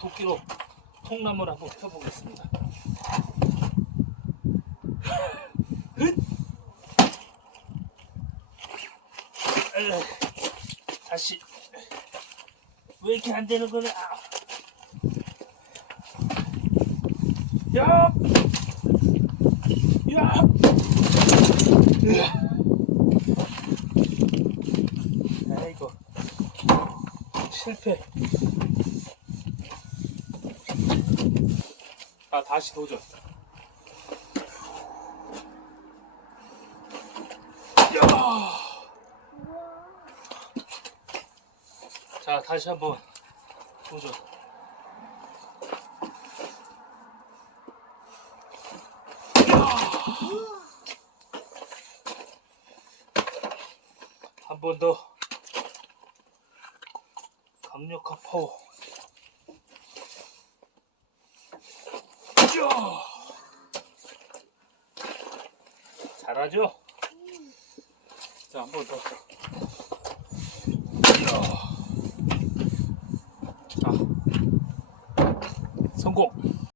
도끼로 통나무를 한번 펴보겠습니다. 다시. 왜 이렇게 안 되는 거냐? 야! 야! 아이고, 실패. 다시 도전. 야! 자, 다시 한번 도전. 한 번 더 강력한 파워. 잘하죠? 자, 한 번 더. 자, 성공.